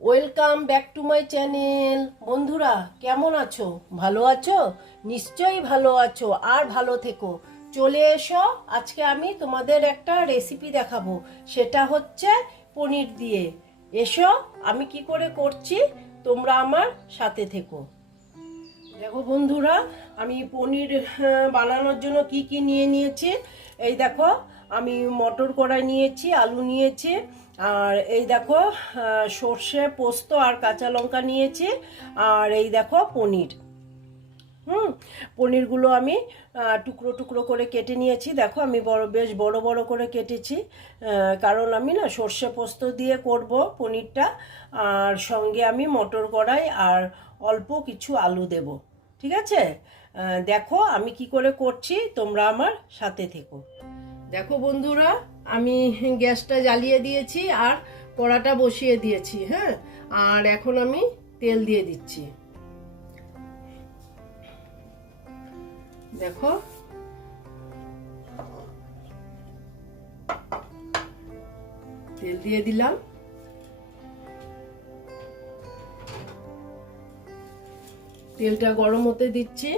Welcome back to my channel বন্ধুরা, কেমন আছো? ভালো আছো? নিশ্চয়ই ভালো আছো, আর ভালো থেকো। চলে এসো, আজকে আমি তোমাদের একটা রেসিপি দেখাবো। সেটা হচ্ছে পনির দিয়ে। এসো, আমি কি করে করছি, তোমরা আমার সাথে থেকো। দেখো বন্ধুরা, আমি পনির বানানোর জন্য কি কি নিয়ে নিয়েছি? এই দেখো, আমি মটর কড়াই নিয়েছি, আলু নিয়েছি আর এই দেখো সর্ষে, পোস্ত আর কাঁচা লঙ্কা নিয়েছি। আর এই দেখো, পনির। হুম, পনিরগুলো আমি টুকরো টুকরো করে কেটে নিয়েছি। দেখো, আমি বড়, বেশ বড় বড় করে কেটেছি। কারণ আমি না সর্ষে, পোস্ত দিয়ে করব পনিরটা। আর সঙ্গে আমি মটর কড়াই আর অল্প কিছু আলু দেব। ঠিক আছে? দেখো, আমি কি করে করছি, তোমরা আমার সাথে থেকো। দেখো বন্ধুরা আমি গ্যাসটা জ্বালিয়ে দিয়েছি আর কড়াটা বসিয়ে দিয়েছি হ্যাঁ? আর এখন আমি তেল দিয়ে দিচ্ছি। দেখো। তেল দিয়ে দিলাম। তেলটা গরম হতে দিচ্ছি।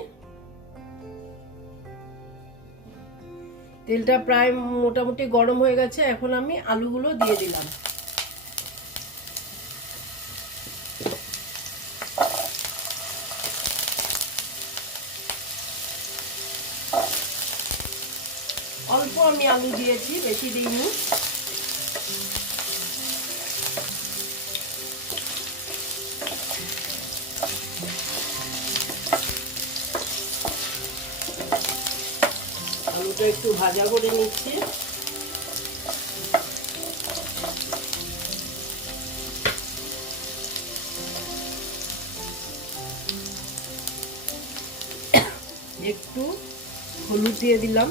তেলটা প্রায় মোটামুটি গরম হয়ে গেছে, এখন আমি আলুগুলো দিয়ে দিলাম। অল্প আমি আলু দিয়েছি, বেশি দিইনি। আলুটা একটু ভাজা করে নিচ্ছি। একটু হলুদ দিয়ে দিলাম।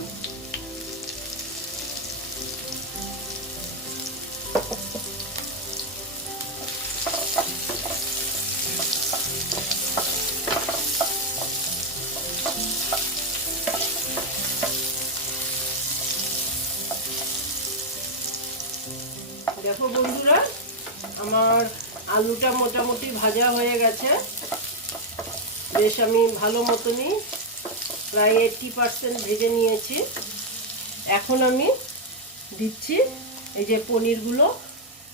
দেখো বন্ধুরা, আমার আলুটা মোটামুটি ভাজা হয়ে গেছে। বেশ আমি ভালো মতনই প্রায় এইটটি পার্সেন্ট ভেজে নিয়েছি। এখন আমি দিচ্ছি এই যে পনিরগুলো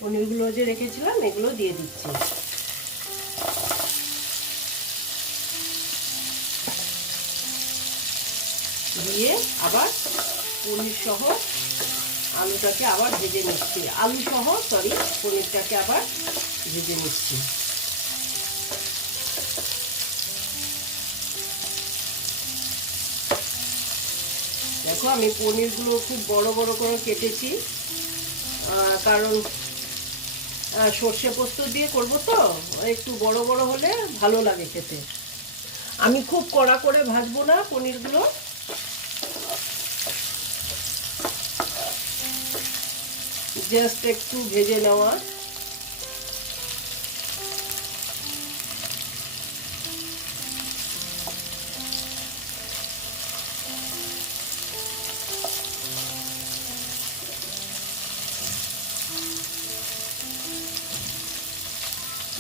পনিরগুলো যে রেখেছিলাম, এগুলো দিয়ে দিচ্ছি। দিয়ে আবার পনির সহ আলুটাকে আবার ভেজে নিচ্ছি। আলু সহ সরি পনিরটাকে আবার ভেজে নিচ্ছি। দেখো, আমি পনিরগুলো খুব বড় বড় করে কেটেছি। কারণ সর্ষে পোস্ত দিয়ে করব তো, একটু বড় বড় হলে ভালো লাগে খেতে। আমি খুব কড়া করে ভাজবো না পনিরগুলো। জাস্ট একটু ভেজে নেওয়া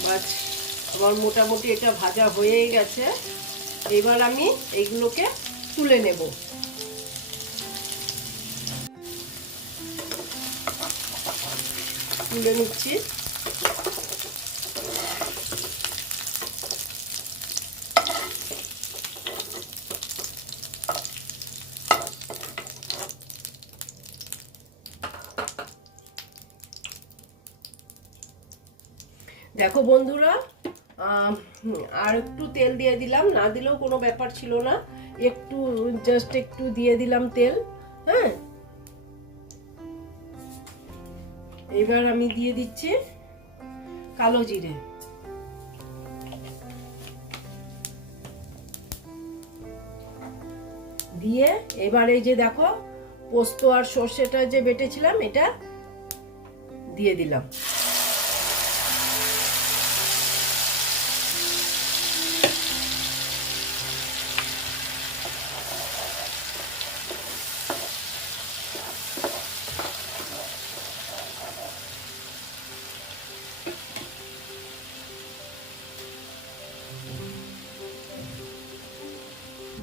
বাস আমার মোটামুটি এটা ভাজা হয়েই গেছে। এবার আমি এইগুলোকে তুলে নেব। তুলে নিচ্ছি। দেখো বন্ধুরা আর একটু তেল দিয়ে দিলাম। না দিলেও কোনো ব্যাপার ছিল না। একটু জাস্ট একটু দিয়ে দিলাম তেল। এবার আমি দিয়ে দিচ্ছি কালো জিরে। দিয়ে এবার এই যে দেখো, পোস্ত আর সর্ষেটা যে বেটেছিলাম, এটা দিয়ে দিলাম।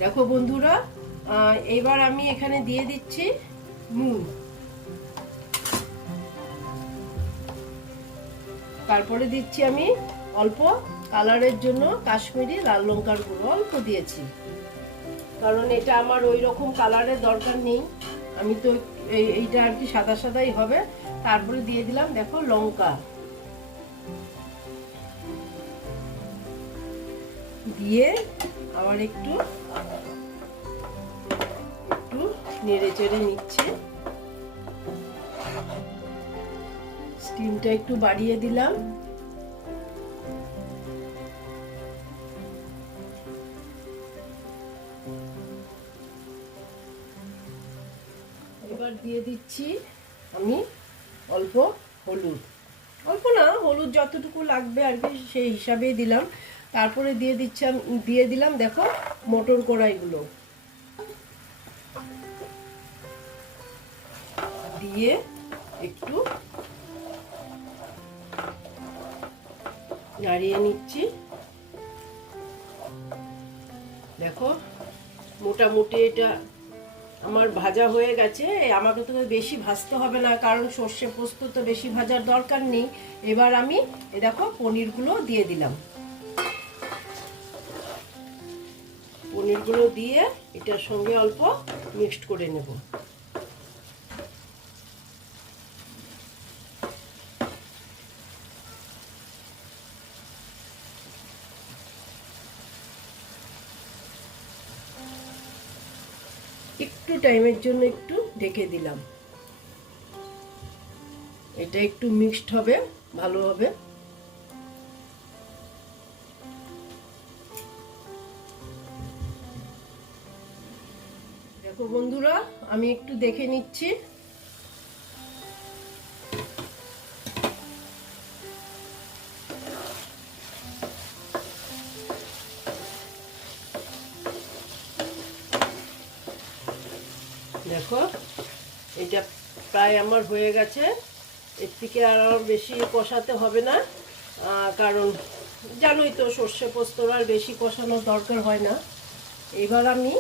দেখো বন্ধুরা এবার আমি এখানে দিয়ে দিচ্ছি নুন। তারপরে দিচ্ছি আমি অল্প কালারের জন্য কাশ্মীরি লাল লঙ্কার গুঁড়ো, অল্প দিয়েছি। কারণ এটা আমার ওই রকম কালারের দরকার নেই। আমি তো এই এইটা আর কি সাদা সাদাই হবে। তারপরে দিয়ে দিলাম, দেখো লঙ্কা। দিয়ে আবার একটু নেড়ে চেড়ে নিচ্ছে। স্টিমটা একটু বাড়িয়ে দিলাম। এবার দিয়ে দিচ্ছি আমি অল্প হলুদ। অল্প না, হলুদ যতটুকু লাগবে আর কি সেই হিসাবেই দিলাম। তারপরে দিয়ে দিচ্ছি দিয়ে দিলাম, দেখো, মটর কড়াইগুলো। দিয়ে একটু নাড়িয়ে নিচ্ছি। দেখো, মোটামুটি এটা আমার ভাজা হয়ে গেছে। আমাকে তো বেশি ভাজতে হবে না, কারণ সর্ষে পোস্ত তো বেশি ভাজার দরকার নেই। এবার আমি এ দেখো, পনিরগুলো দিয়ে দিলাম। পনিরগুলো দিয়ে এটার সঙ্গে অল্প মিক্সড করে নেব একটু টাইমের জন্য একটু ঢেকে দিলাম। এটা একটু মিক্সড হবে, ভালো হবে। দেখো বন্ধুরা, আমি একটু দেখে নিচ্ছি। দেখো, এটা প্রায় আমার হয়ে গেছে। এর থেকে আর বেশি কষাতে হবে না কারণ জানোই তো সর্ষে পোস্তর আর বেশি কষানোর দরকার হয় না। এবার আমি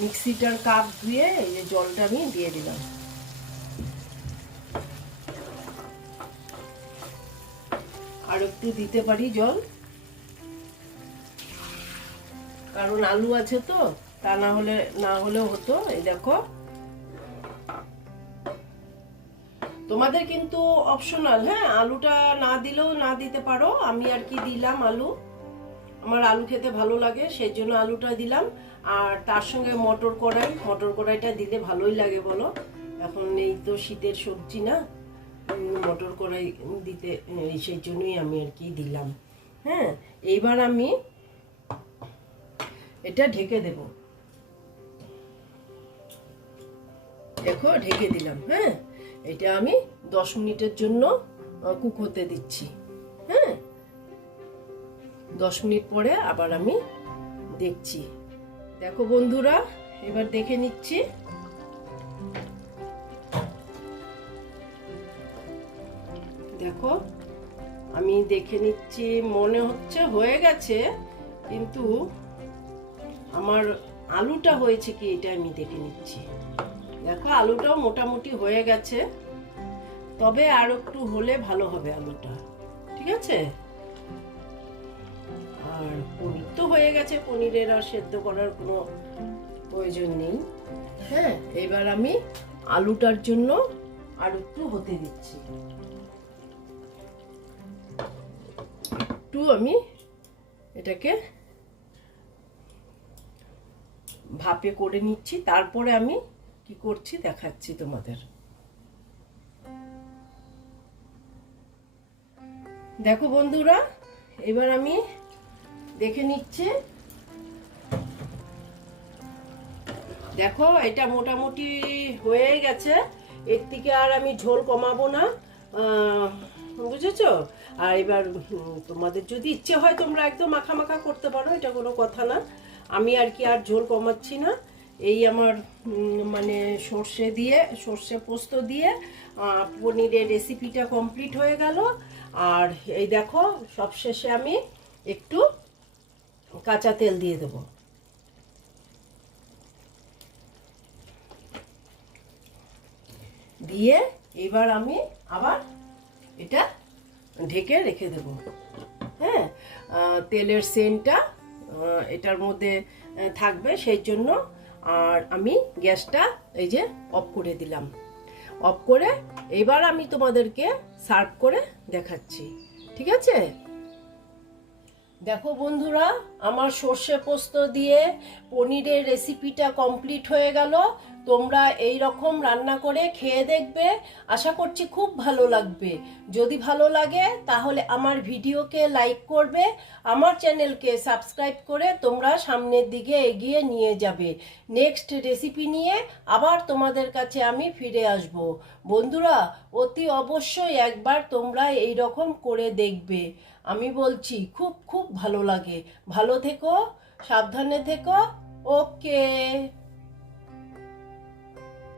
মিক্সিটার কাপ ধুয়ে এই যে জলটা আমি দিয়ে দিলাম। আর একটু দিতে পারি জল। কারণ আলু আছে তো, তা না হলে, না হলেও হতো, এই দেখো। তোমাদের কিন্তু অপশনাল হ্যাঁ আলুটা না দিলেও না দিতে পারো, আমি আর কি দিলাম আলু। আমার আলু খেতে ভালো লাগে, সেই জন্য আলুটা দিলাম। আর তার সঙ্গে মটর কড়াই, মটর কড়াইটা দিলে ভালোই লাগে বলো। এখন এই তো শীতের সবজি না মটর কড়াই দিতে সেই জন্যই আমি আর কি দিলাম। হ্যাঁ এইবার আমি এটা ঢেকে দেব। দেখো, ঢেকে দিলাম হ্যাঁ? এটা আমি দশ মিনিটের জন্য কুক হতে দিচ্ছি হ্যাঁ? দশ মিনিট পরে আবার আমি দেখছি। দেখো বন্ধুরা, এবার দেখে নিচ্ছি। দেখো, আমি দেখে নিচ্ছি, মনে হচ্ছে হয়ে গেছে, কিন্তু আমার আলুটা হয়েছে কি, এটা আমি দেখে নিচ্ছি। দেখো, আলুটাও মোটামুটি হয়ে গেছে। তবে আর একটু হলে ভালো হবে আলুটা। ঠিক আছে? আর পনির তো হয়ে গেছে, পনিরের আর সেদ্ধ করার কোনো প্রয়োজন নেই। হ্যাঁ এবার আমি আলুটার জন্য আর একটু হতে দিচ্ছি। একটু আমি এটাকে ভাপে করে নিচ্ছি, তারপরে আমি কি করছি দেখাচ্ছি তোমাদের। দেখো বন্ধুরা, এবার আমি দেখে নিচ্ছি। দেখো, এটা মোটামুটি হয়ে গেছে। এর থেকে আর আমি ঝোল কমাবো না বুঝেছ? আর এবার তোমাদের যদি ইচ্ছে হয় তোমরা একদম মাখা মাখা করতে পারো, এটা কোনো কথা না। আমি আর কি আর ঝোল কমাচ্ছি না। এই আমার মানে সর্ষে দিয়ে, সর্ষে পোস্ত দিয়ে পনিরের রেসিপিটা কমপ্লিট হয়ে গেল। আর এই দেখো, সবশেষে আমি একটু কাঁচা তেল দিয়ে দেব। দিয়ে এবার আমি আবার এটা ঢেকে রেখে দেব। হ্যাঁ তেলের সেন্টটা এটার মধ্যে থাকবে সেই জন্য। আর আমি গ্যাসটা এই যে অফ করে দিলাম। অফ করে এবার আমি তোমাদেরকে সার্ভ করে দেখাচ্ছি। ঠিক আছে? দেখো বন্ধুরা, আমার সর্ষে পোস্ত দিয়ে পনিরের রেসিপিটা কমপ্লিট হয়ে গেল। তোমরা এই রকম রান্না করে খেয়ে দেখবে। আশা করছি খুব ভালো লাগবে। যদি ভালো লাগে, তাহলে আমার ভিডিওকে লাইক করবে। আমার চ্যানেলকে সাবস্ক্রাইব করে তোমরা সামনের দিকে এগিয়ে নিয়ে যাবে। নেক্সট রেসিপি নিয়ে আবার তোমাদের কাছে আমি ফিরে আসব। বন্ধুরা, অতি অবশ্যই একবার তোমরা এই রকম করে দেখবে। আমি বলছি খুব খুব ভালো লাগে। ভালো থেকো সাবধানে থেকো। ওকে।